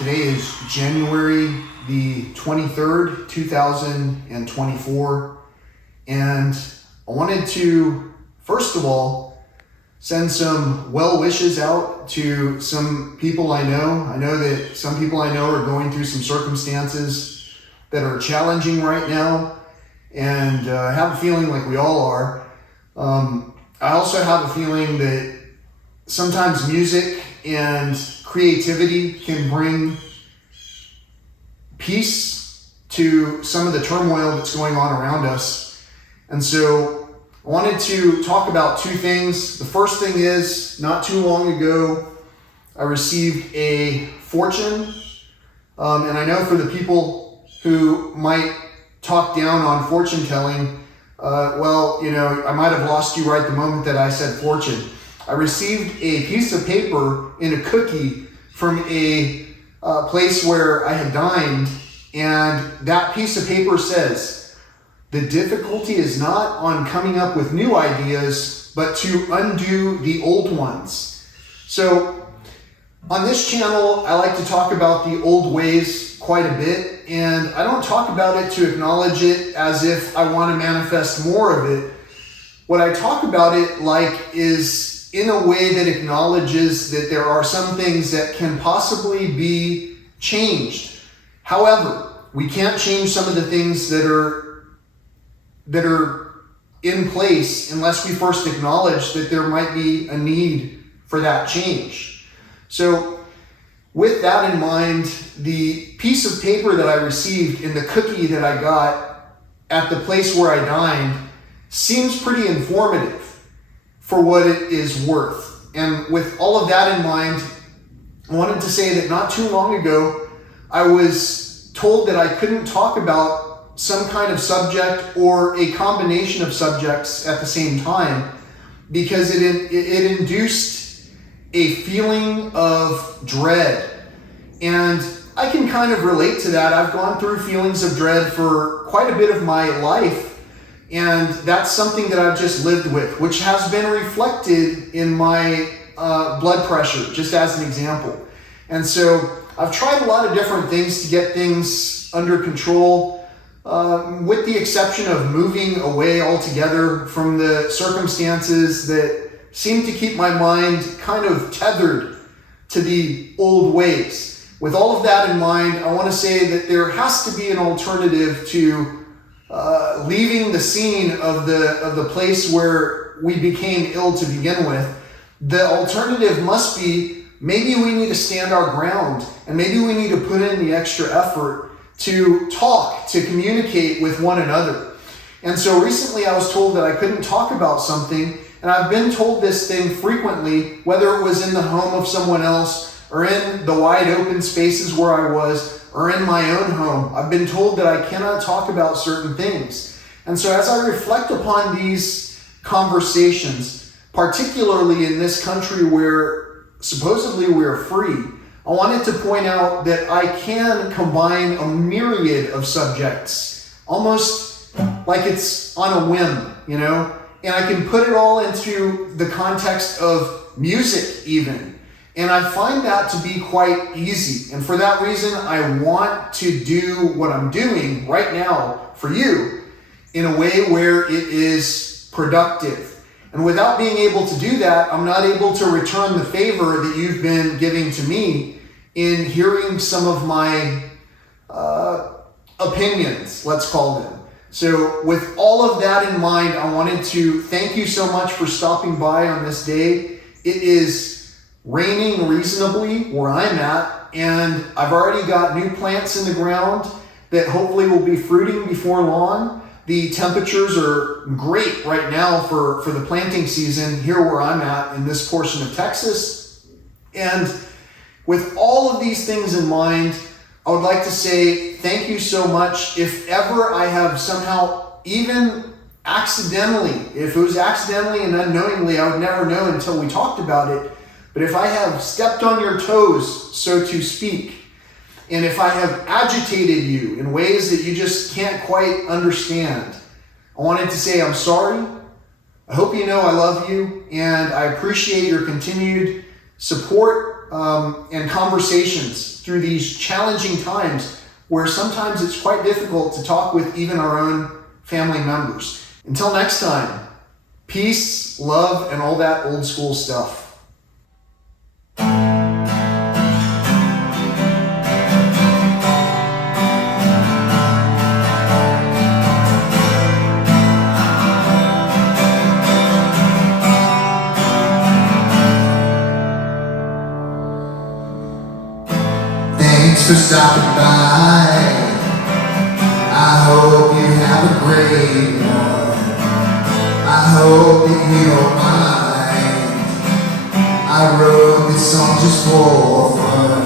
Today is January the 23rd, 2024, and I wanted to, first of all, send some well wishes out to some people I know. I know that some people I know are going through some circumstances that are challenging right now, and I have a feeling like we all are. I also have a feeling that sometimes music and creativity can bring peace to some of the turmoil that's going on around us. And so I wanted to talk about two things. The first thing is, not too long ago, I received a fortune. And I know for the people who might talk down on fortune telling, I might have lost you right the moment that I said fortune. I received a piece of paper in a cookie from a place where I had dined, and that piece of paper says, "The difficulty is not on coming up with new ideas, but to undo the old ones." So on this channel, I like to talk about the old ways quite a bit, and I don't talk about it to acknowledge it as if I want to manifest more of it. What I talk about it like is in a way that acknowledges that there are some things that can possibly be changed. However, we can't change some of the things that are in place unless we first acknowledge that there might be a need for that change. So with that in mind, the piece of paper that I received and the cookie that I got at the place where I dined seems pretty informative for what it is worth. And with all of that in mind, I wanted to say that not too long ago, I was told that I couldn't talk about some kind of subject or a combination of subjects at the same time because it induced a feeling of dread. And I can kind of relate to that. I've gone through feelings of dread for quite a bit of my life. And that's something that I've just lived with, which has been reflected in my blood pressure, just as an example. And so I've tried a lot of different things to get things under control, with the exception of moving away altogether from the circumstances that seem to keep my mind kind of tethered to the old ways. With all of that in mind, I want to say that there has to be an alternative to leaving the scene of the place where we became ill to begin with. The alternative must be, maybe we need to stand our ground, and maybe we need to put in the extra effort to talk, to communicate with one another. And so recently I was told that I couldn't talk about something, and I've been told this thing frequently, whether it was in the home of someone else or in the wide open spaces where I was, or in my own home. I've been told that I cannot talk about certain things. And so as I reflect upon these conversations, particularly in this country where supposedly we're free, I wanted to point out that I can combine a myriad of subjects, almost like it's on a whim, and I can put it all into the context of music even. And I find that to be quite easy. And for that reason, I want to do what I'm doing right now for you in a way where it is productive. And without being able to do that, I'm not able to return the favor that you've been giving to me in hearing some of my opinions, let's call them. So with all of that in mind, I wanted to thank you so much for stopping by on this day. It is raining reasonably where I'm at, and I've already got new plants in the ground that hopefully will be fruiting before long. The temperatures are great right now for the planting season here where I'm at in this portion of Texas. And with all of these things in mind, I would like to say thank you so much. If ever I have somehow, even accidentally, if it was accidentally and unknowingly, I would never know until we talked about it. But if I have stepped on your toes, so to speak, and if I have agitated you in ways that you just can't quite understand, I wanted to say I'm sorry. I hope you know I love you, and I appreciate your continued support and conversations through these challenging times where sometimes it's quite difficult to talk with even our own family members. Until next time, peace, love, and all that old school stuff. Thanks for stopping by. I hope you have a great one. I hope that you don't mind. I wrote this song just for fun.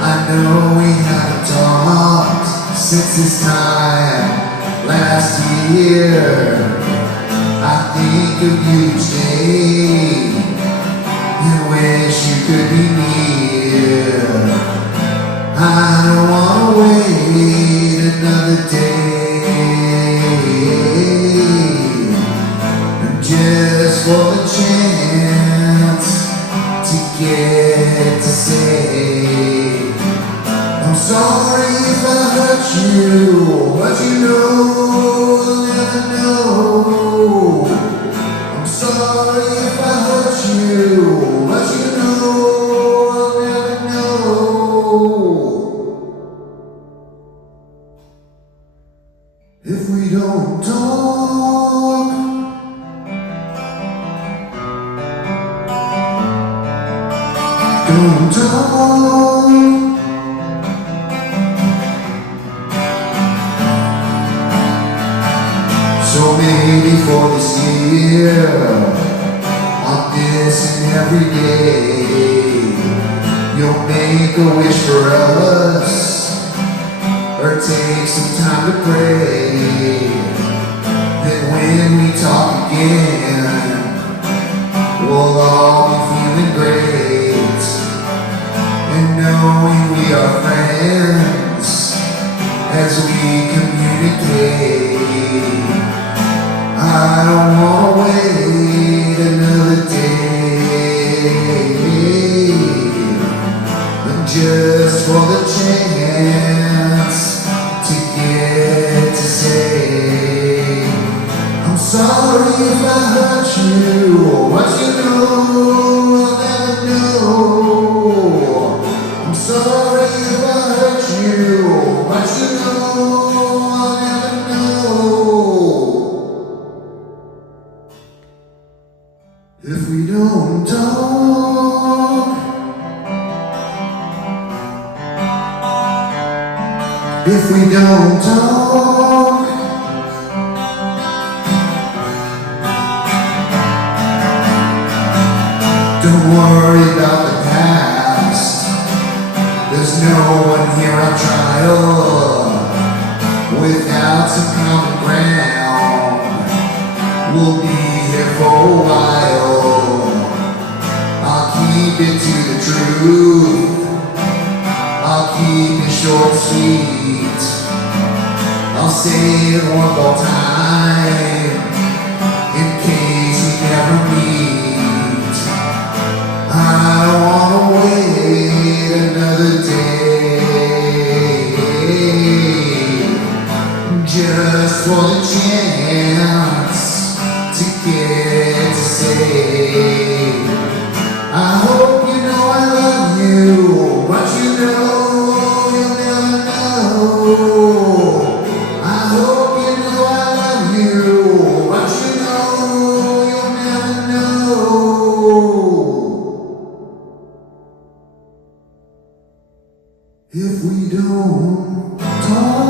I know we haven't talked since this time last year. I think of you each day and wish you could be near. I don't wanna wait another day just for the chance to get to say I'm sorry if I hurt you, but you know I'll never know. I'm sorry if I hurt you, but you know I'll never know. If we don't talk, don't talk. So maybe for this year, on this and every day, you'll make a wish for us, or take some time to pray. Then when we talk again, we'll all be feeling great, and knowing we are friends as we communicate. I don't wanna wait another day just for the chance to get to say I'm sorry if I hurt you, but you know I'll never know. I'm sorry if I hurt you, but you know I'll never know. If we don't talk, if we don't talk, don't worry about the past. There's no one here on trial without some common ground. We'll be here for a while. I'll keep it to the truth. I'll keep it short, sweet. I'll say it one more time in case we never meet. I don't wanna wait another day just for the chance to get to say I hope you know I love you, but you know you'll never know. I hope you know I love you, but you know you'll never know. If we don't talk.